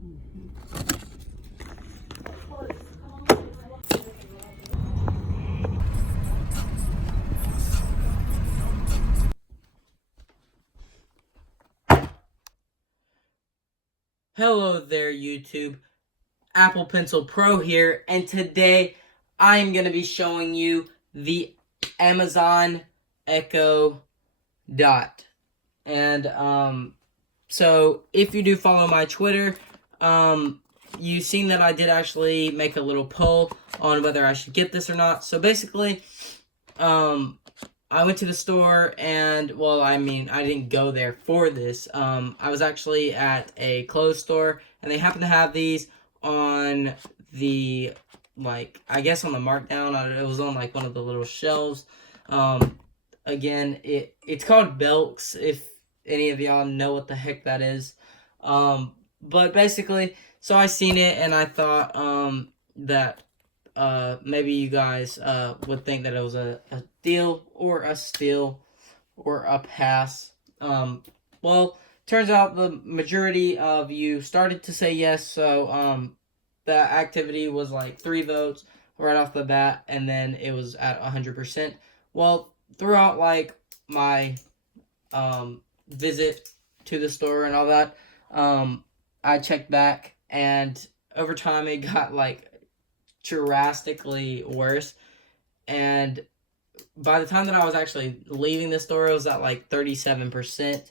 Hello there, YouTube. Apple Pencil Pro here, and today I am going to be showing you the Amazon Echo Dot. And so if you do follow my Twitter, you've seen that I did actually make a little poll on whether I should get this or not. So basically, I went to the store and, well, I mean, I didn't go there for this. I was actually at a clothes store, and they happened to have these on the, like, I guess on the markdown. It was on, like, one of the little shelves. Again, it's called Belks, if any of y'all know what the heck that is. But basically, so I seen it, and I thought, that maybe you guys would think that it was a deal or a steal or a pass. Well, turns out the majority of you started to say yes, so the activity was like 3 votes right off the bat, and then it was at 100%. Well, throughout like my visit to the store and all that, I checked back, and over time it got like drastically worse, and by the time that I was actually leaving the store, it was at like 37%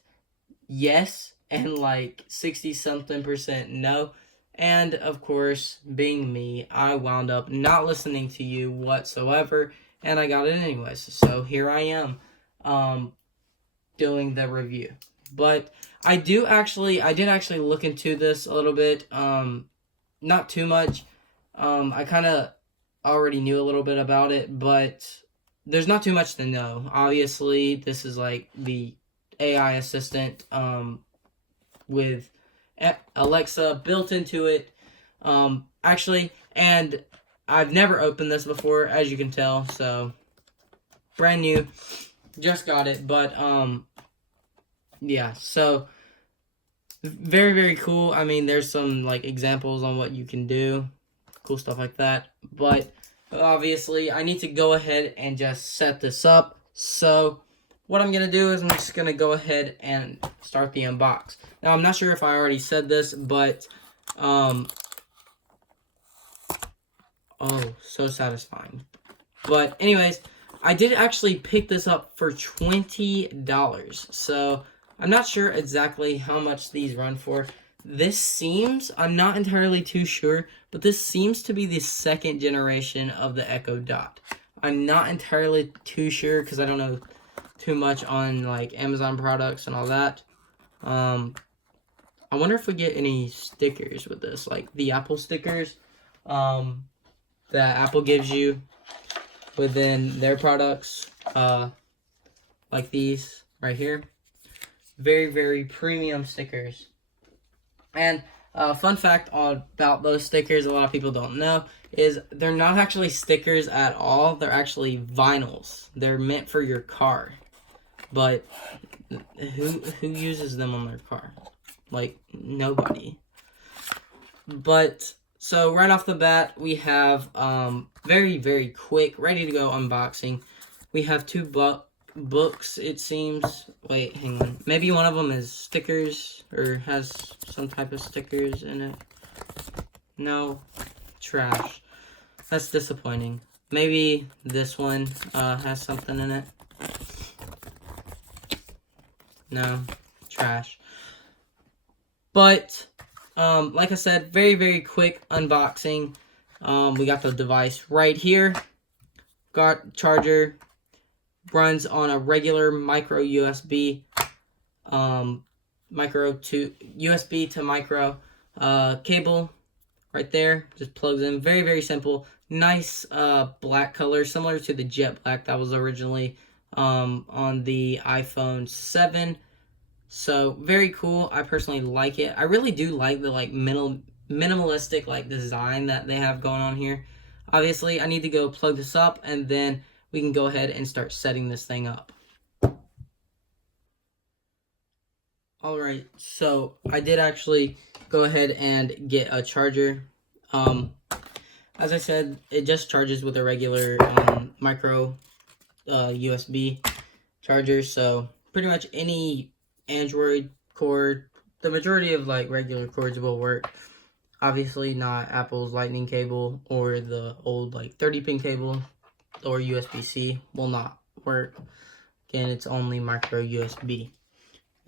yes and like 60 something percent no. And of course, being me, I wound up not listening to you whatsoever, and I got it anyways. So here I am doing the review. But I did actually look into this a little bit, not too much. I kind of already knew a little bit about it, but there's not too much to know. Obviously, this is like the AI assistant with Alexa built into it. Actually, and I've never opened this before, as you can tell, so brand new, just got it. But yeah, so very, very cool. I mean, there's some like examples on what you can do, cool stuff like that. But obviously, I need to go ahead and just set this up. So what I'm going to do is I'm just going to go ahead and start the unbox. Now, I'm not sure if I already said this, but oh, so satisfying. But anyways, I did actually pick this up for $20. So I'm not sure exactly how much these run for. This seems, I'm not entirely too sure, but this seems to be the second generation of the Echo Dot. I'm not entirely too sure because I don't know too much on like Amazon products and all that. I wonder if we get any stickers with this, like the Apple stickers that Apple gives you within their products, like these right here. Very, very premium stickers. And fun fact about those stickers, a lot of people don't know, is they're not actually stickers at all. They're actually vinyls. They're meant for your car. But who uses them on their car? Like, nobody. But, so right off the bat, we have very, very quick, ready to go unboxing. We have 2 books, it seems. Wait, hang on. Maybe one of them is stickers, or has some type of stickers in it. No. Trash. That's disappointing. Maybe this one has something in it. No. Trash. But, like I said, very, very quick unboxing. We got the device right here. Got charger. Runs on a regular micro USB, USB to micro cable right there. Just plugs in. Very, very simple. Nice black color, similar to the jet black that was originally on the iPhone 7. So very cool. I personally like it. I really do like the like minimalistic like design that they have going on here. Obviously, I need to go plug this up, and then we can go ahead and start setting this thing up. Alright, so I did actually go ahead and get a charger. As I said, it just charges with a regular micro USB charger. So pretty much any Android cord, the majority of like regular cords will work. Obviously not Apple's lightning cable or the old like 30-pin cable or USB-C will not work. Again, it's only micro USB.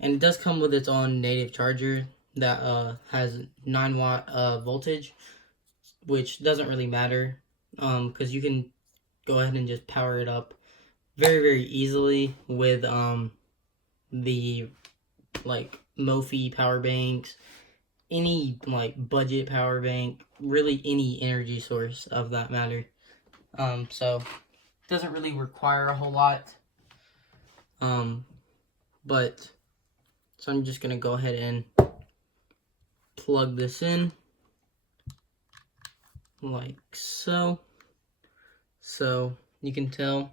And it does come with its own native charger that has 9-watt voltage, which doesn't really matter because you can go ahead and just power it up very, very easily with the like Mophie power banks, any like budget power bank, really any energy source of that matter. So it doesn't really require a whole lot. But so I'm just gonna go ahead and plug this in like so. So you can tell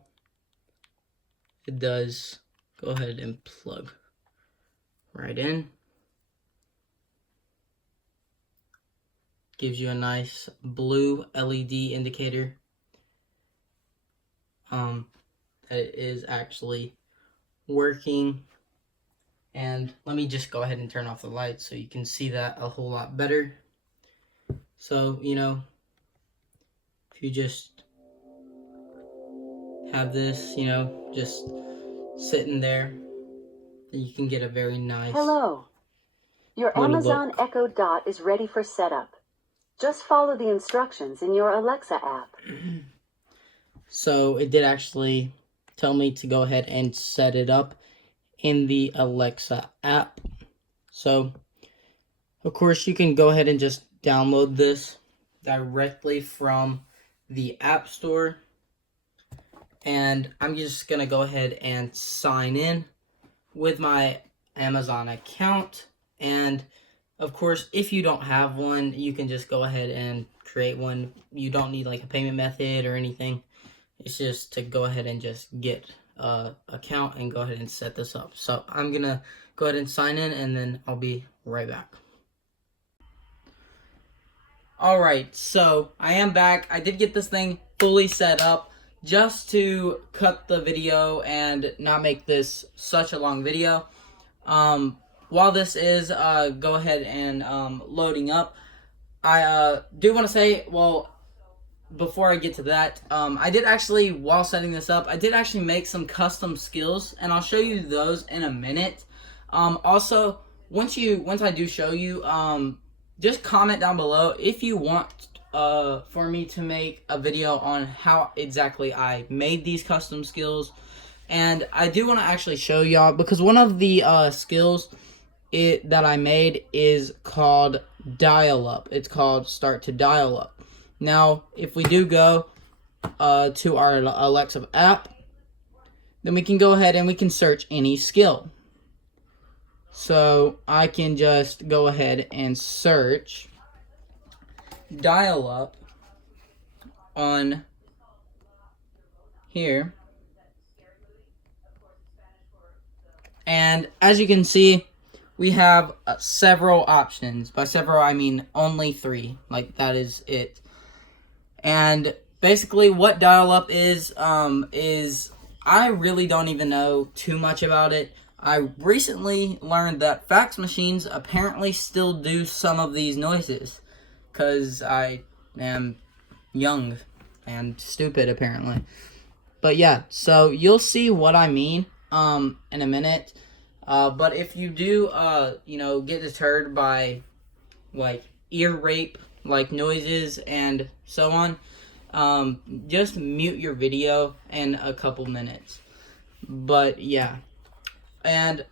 it does go ahead and plug right in. Gives you a nice blue LED indicator that it is actually working. And let me just go ahead and turn off the light so you can see that a whole lot better. So, you know, if you just have this, you know, just sitting there, you can get a very nice... Hello. Your Amazon look. Echo Dot is ready for setup. Just follow the instructions in your Alexa app. So it did actually tell me to go ahead and set it up in the Alexa app. So, of course, you can go ahead and just download this directly from the App Store. And I'm just going to go ahead and sign in with my Amazon account. And of course, if you don't have one, you can just go ahead and create one. You don't need like a payment method or anything. It's just to go ahead and just get an account and go ahead and set this up. So I'm going to go ahead and sign in and then I'll be right back. Alright, so I am back. I did get this thing fully set up just to cut the video and not make this such a long video. While this is go ahead and loading up, I do want to say, well, before I get to that, I did actually, while setting this up, I did actually make some custom skills, and I'll show you those in a minute. Also, once I do show you, just comment down below if you want for me to make a video on how exactly I made these custom skills. And I do want to actually show y'all, because one of the skills that I made is called Dial Up. It's called Start to Dial Up. Now, if we do go to our Alexa app, then we can go ahead and we can search any skill. So I can just go ahead and search Dial Up on here. And as you can see, we have several options. By several, I mean only 3. Like, that is it. And basically what Dial Up is I really don't even know too much about it. I recently learned that fax machines apparently still do some of these noises, because I am young and stupid apparently. But yeah, so you'll see what I mean in a minute. But if you do get deterred by like ear rape, like noises and so on, just mute your video in a couple minutes. But yeah, and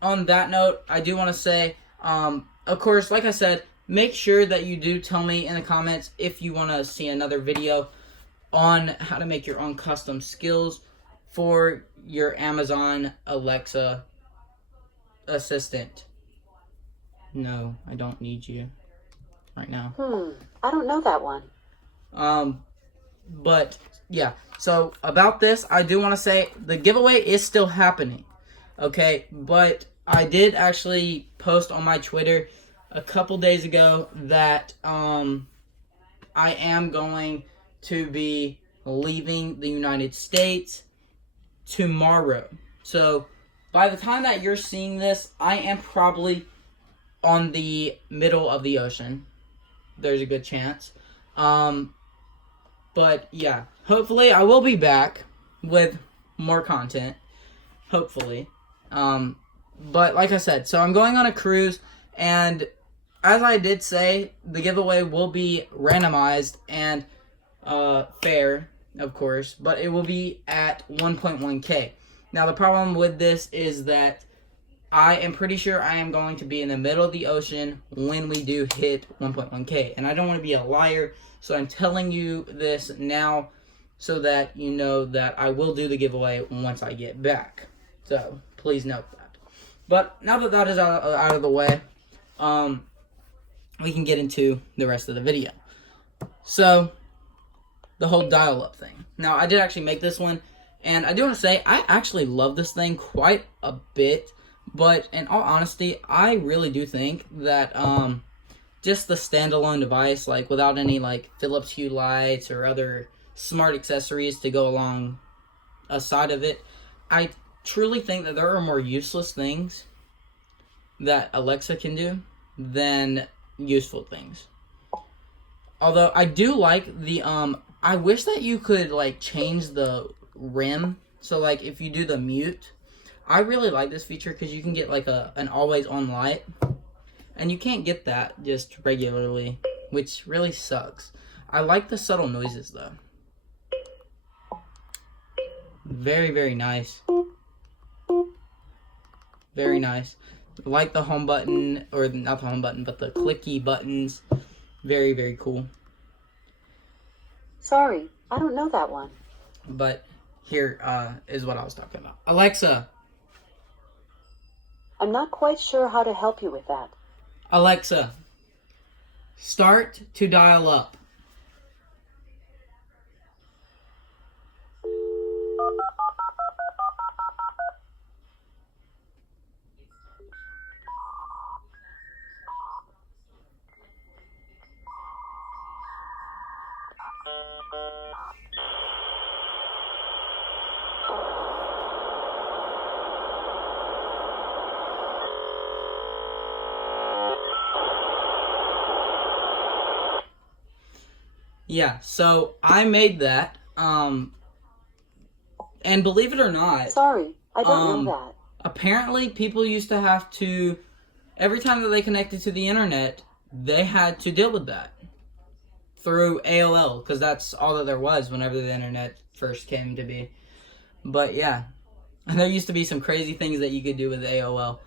on that note, I do want to say, of course, like I said, make sure that you do tell me in the comments if you want to see another video on how to make your own custom skills for your Amazon Alexa assistant. No, I don't need you right now. I don't know that one. But yeah, so about this, I do want to say the giveaway is still happening. Okay, but I did actually post on my Twitter a couple days ago that I am going to be leaving the United States tomorrow. So by the time that you're seeing this, I am probably on the middle of the ocean. There's a good chance. But yeah, hopefully I will be back with more content. Hopefully. But like I said, so I'm going on a cruise, and as I did say, the giveaway will be randomized and fair, of course, but it will be at 1.1k. Now the problem with this is that I am pretty sure I am going to be in the middle of the ocean when we do hit 1.1k, and I don't want to be a liar, so I'm telling you this now so that you know that I will do the giveaway once I get back. So please note that. But now that that is out of the way, we can get into the rest of the video. So, the whole dial-up thing. Now, I did actually make this one, and I do want to say, I actually love this thing quite a bit, but in all honesty, I really do think that, just the standalone device, like, without any, like, Philips Hue lights or other smart accessories to go along aside of it, I truly think that there are more useless things that Alexa can do than useful things. Although I do like the I wish that you could like change the rim. So like if you do the mute, I really like this feature because you can get like an always on light, and you can't get that just regularly, which really sucks. I like the subtle noises though. Very, very nice. Very nice. Like the home button, or not the home button, but the clicky buttons. Very, very cool. Sorry, I don't know that one. But here is what I was talking about. Alexa. I'm not quite sure how to help you with that. Alexa. Start to dial up. Yeah, so I made that, and believe it or not, Sorry, I don't know that. apparently people used to have to, every time that they connected to the internet, they had to deal with that through AOL, because that's all that there was whenever the internet first came to be. But yeah, and there used to be some crazy things that you could do with AOL.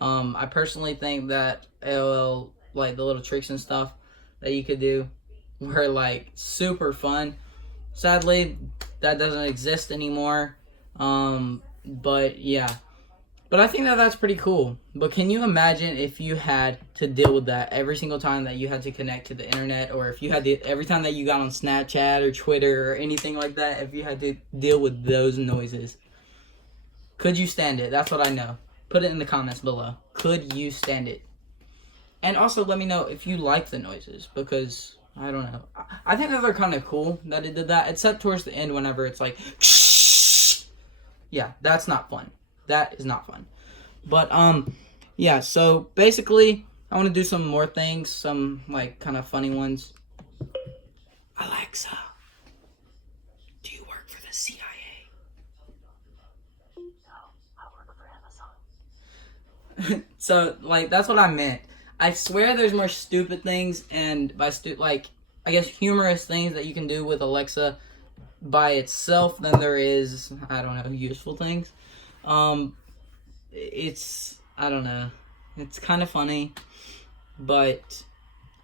I personally think that AOL, like the little tricks and stuff that you could do, were like super fun. Sadly, that doesn't exist anymore. But yeah. But I think that that's pretty cool. But can you imagine if you had to deal with that every single time that you had to connect to the internet, or if you had to, every time that you got on Snapchat or Twitter or anything like that, if you had to deal with those noises? Could you stand it? That's what I know. Put it in the comments below. Could you stand it? And also let me know if you like the noises, because I don't know. I think that they're kind of cool that it did that, except towards the end whenever it's like, yeah, that's not fun. That is not fun. But, yeah, so basically, I want to do some more things, some, like, kind of funny ones. Alexa, do you work for the CIA? No, I work for Amazon. So, like, that's what I meant. I swear there's more stupid things, and by like, I guess humorous things that you can do with Alexa by itself than there is, I don't know, useful things. It's, I don't know, it's kind of funny, but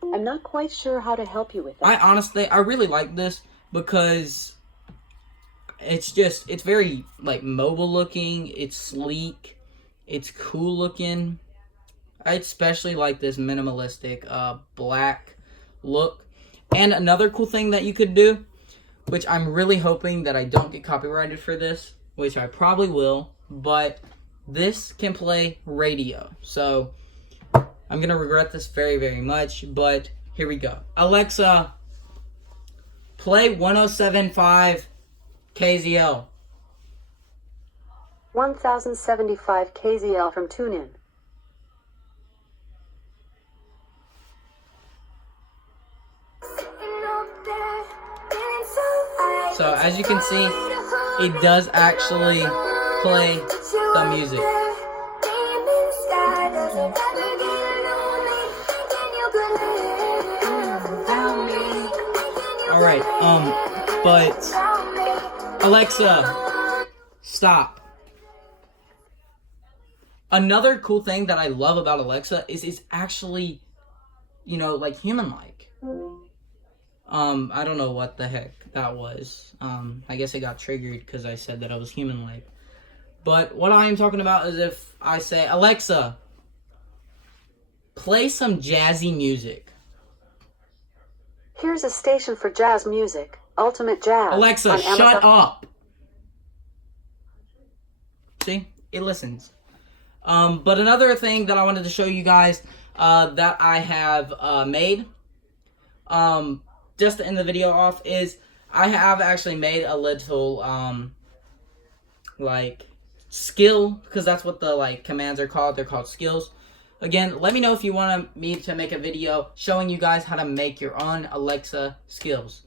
I'm not quite sure how to help you with that. I really like this because it's just, it's very, like, mobile looking, it's sleek, it's cool looking. I especially like this minimalistic black look. And another cool thing that you could do, which I'm really hoping that I don't get copyrighted for this, which I probably will, but this can play radio. So I'm going to regret this very, very much, but here we go. Alexa, play 107.5 KZL. 1075 KZL from TuneIn. So as you can see, it does actually play the music. Alright, but Alexa, stop. Another cool thing that I love about Alexa is it's actually, like human-like. I don't know what the heck that was. I guess it got triggered because I said that I was human-like. But what I am talking about is if I say, Alexa, play some jazzy music. Here's a station for jazz music, Ultimate Jazz. Alexa, shut up. See? It listens. But another thing that I wanted to show you guys that I have made, just to end the video off, is I have actually made a little, skill, because that's what the, commands are called. They're called skills. Again, let me know if you want me to make a video showing you guys how to make your own Alexa skills.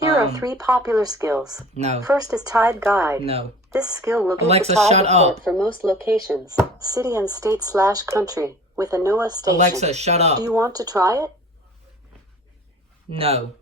Here are 3 popular skills. No. First is Tide Guide. No. This skill will give Alexa, the tide shut report up. for most locations, city and state/country, with a NOAA station. Alexa, shut up. Do you want to try it? No.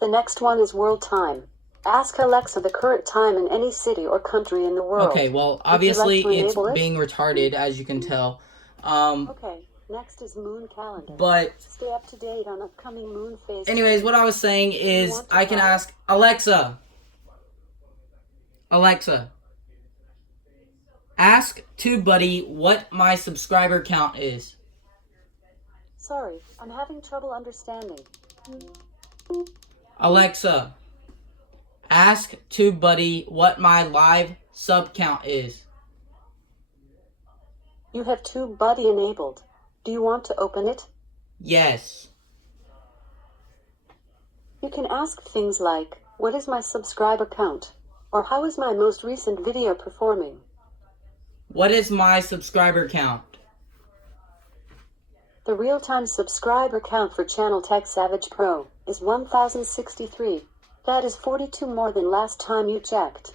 The next one is World Time. Ask Alexa the current time in any city or country in the world. Okay, well, obviously it's enable it? being retarded, as you can tell. Okay, next is Moon Calendar. But Stay up to date on upcoming moon phases. anyways, what I was saying is I can ask Alexa, ask TubeBuddy what my subscriber count is. Sorry, I'm having trouble understanding. Alexa, ask TubeBuddy what my live sub count is. You have TubeBuddy enabled. Do you want to open it? Yes. You can ask things like, what is my subscriber count? Or how is my most recent video performing? What is my subscriber count? The real-time subscriber count for Channel Tech Savage Pro is 1063. That is 42 more than last time you checked.